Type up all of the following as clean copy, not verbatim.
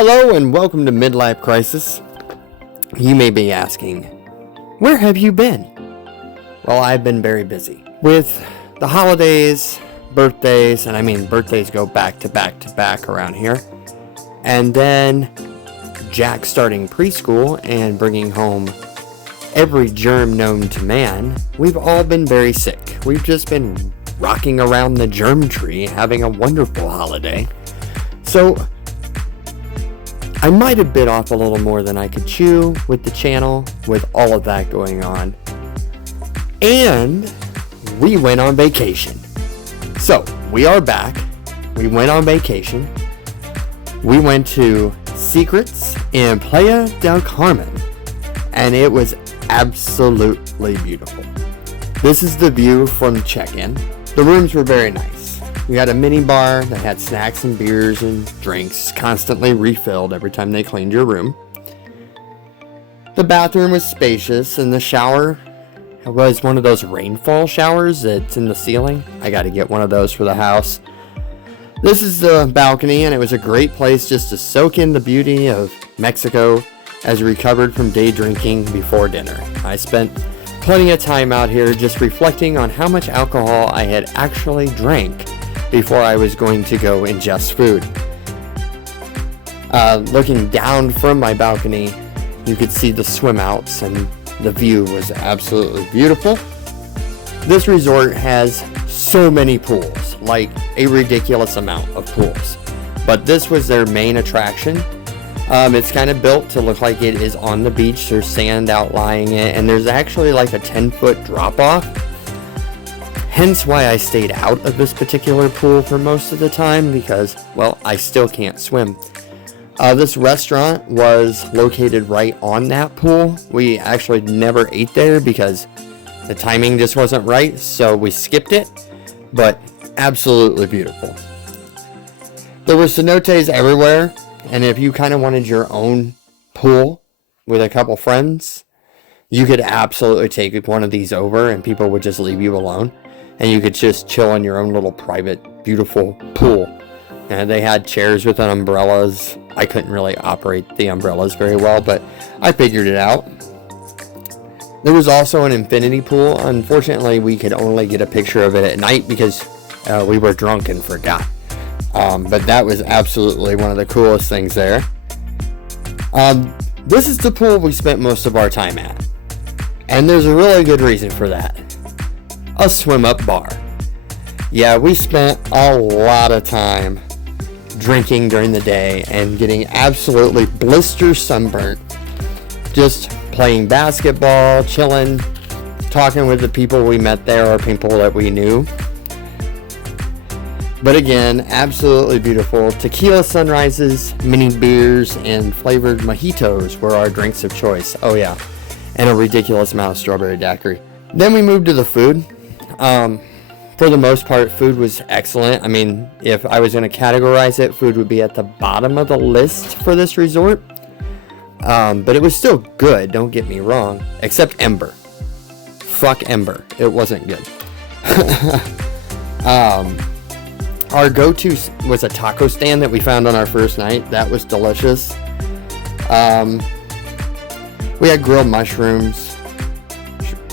Hello and welcome to Midlife Crisis. You may be asking, where have you been? Well, I've been very busy with the holidays, birthdays, and I mean birthdays go back to back around here. And then Jack starting preschool and bringing home every germ known to man. We've all been very sick. We've just been rocking around the germ tree, having a wonderful holiday. So I might have bit off a little more than I could chew with the channel, with all of that going on. And we went on vacation. So, we are back. We went on vacation. We went to Secrets in Playa del Carmen. And it was absolutely beautiful. This is the view from check-in. The rooms were very nice. We had a mini bar that had snacks and beers and drinks, constantly refilled every time they cleaned your room. The bathroom was spacious, and the shower was one of those rainfall showers that's in the ceiling. I got to get one of those for the house. This is the balcony, and it was a great place just to soak in the beauty of Mexico as we recovered from day drinking before dinner. I spent plenty of time out here just reflecting on how much alcohol I had actually drank before I was going to go ingest food. Looking down from my balcony, you could see the swim outs, and the view was absolutely beautiful. This resort has so many pools, like a ridiculous amount of pools. But this was their main attraction. It's kind of built to look like it is on the beach. There's sand outlying it, and there's actually like a 10-foot drop-off. Hence why I stayed out of this particular pool for most of the time, because, well, I still can't swim. This restaurant was located right on that pool. We actually never ate there because the timing just wasn't right, so we skipped it, but absolutely beautiful. There were cenotes everywhere, and if you kind of wanted your own pool with a couple friends, you could absolutely take one of these over and people would just leave you alone. And you could just chill in your own little private, beautiful pool. And they had chairs with umbrellas. I couldn't really operate the umbrellas very well, but I figured it out. There was also an infinity pool. Unfortunately, we could only get a picture of it at night because we were drunk and forgot. But that was absolutely one of the coolest things there. This is the pool we spent most of our time at. And there's a really good reason for that. A swim-up bar. Yeah, we spent a lot of time drinking during the day and getting absolutely blister sunburnt. Just playing basketball, chilling, talking with the people we met there or people that we knew. But again, absolutely beautiful. Tequila sunrises, mini beers, and flavored mojitos were our drinks of choice. Oh yeah, and a ridiculous amount of strawberry daiquiri. Then we moved to the food. For the most part, food was excellent. I mean, if I was going to categorize it, food would be at the bottom of the list for this resort. But it was still good, don't get me wrong. Except Ember. Fuck Ember. It wasn't good. Our go-to was a taco stand that we found on our first night. That was delicious. We had grilled mushrooms,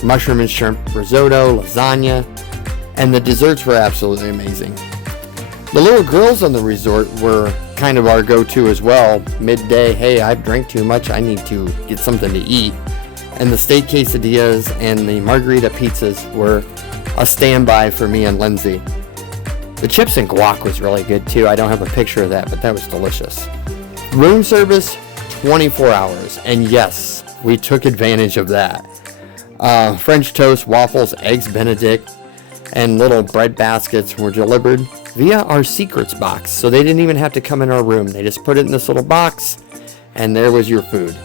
mushroom and shrimp risotto, lasagna, and the desserts were absolutely amazing. The little grills on the resort were kind of our go-to as well. Midday, hey, I've drank too much, I need to get something to eat. And the steak quesadillas and the margarita pizzas were a standby for me and Lindsay. The chips and guac was really good too. I don't have a picture of that, but that was delicious. Room service, 24 hours. And yes, we took advantage of that. French toast, waffles, eggs Benedict, and little bread baskets were delivered via our secrets box. So they didn't even have to come in our room. They just put it in this little box, and there was your food.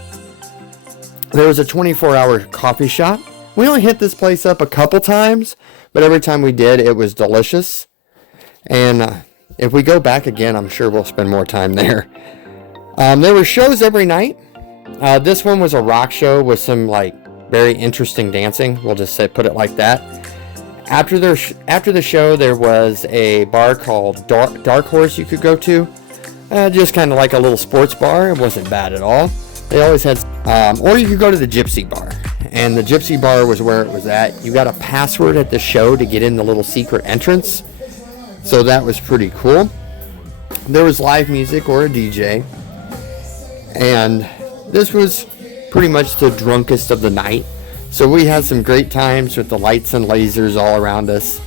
There was a 24-hour coffee shop. We only hit this place up a couple times, but every time we did, it was delicious. And if we go back again, I'm sure we'll spend more time there. There were shows every night. This one was a rock show with some very interesting dancing. We'll just put it like that. After the show, there was a bar called Dark Horse you could go to. Just kind of like a little sports bar. It wasn't bad at all. They always had, or you could go to the Gypsy Bar. And the Gypsy Bar was where it was at. You got a password at the show to get in the little secret entrance. So that was pretty cool. There was live music or a DJ. And this was pretty much the drunkest of the night. So we had some great times with the lights and lasers all around us.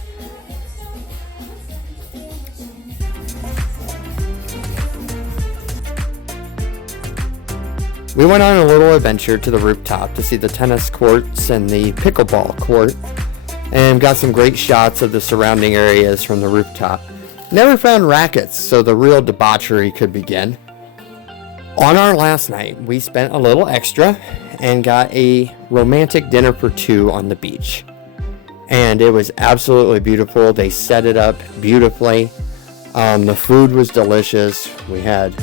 We went on a little adventure to the rooftop to see the tennis courts and the pickleball court, and got some great shots of the surrounding areas from the rooftop. Never found rackets, so the real debauchery could begin. On our last night, we spent a little extra and got a romantic dinner for two on the beach. And it was absolutely beautiful. They set it up beautifully. The food was delicious. We had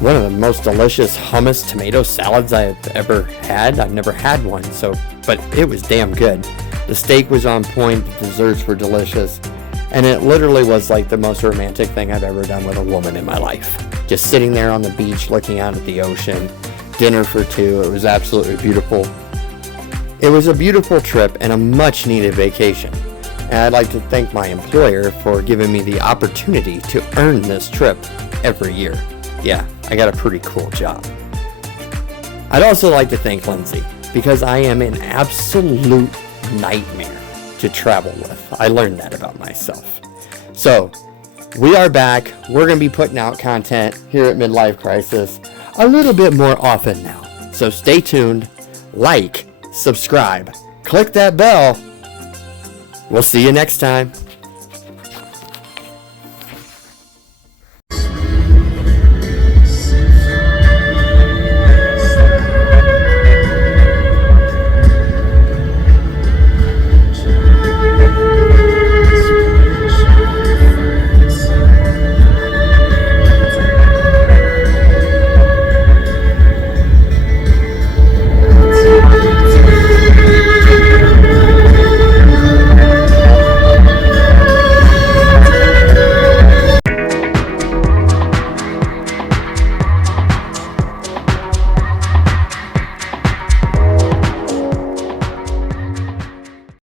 one of the most delicious hummus tomato salads I've ever had. I've never had one, but it was damn good. The steak was on point, the desserts were delicious, and it literally was like the most romantic thing I've ever done with a woman in my life. Just sitting there on the beach, looking out at the ocean, dinner for two. It was absolutely beautiful. It was a beautiful trip and a much needed vacation. And I'd like to thank my employer for giving me the opportunity to earn this trip every year. Yeah, I got a pretty cool job. I'd also like to thank Lindsay, because I am an absolute nightmare to travel with. I learned that about myself. So, we are back. We're going to be putting out content here at Midlife Crisis a little bit more often now. So stay tuned, like, subscribe, click that bell. We'll see you next time.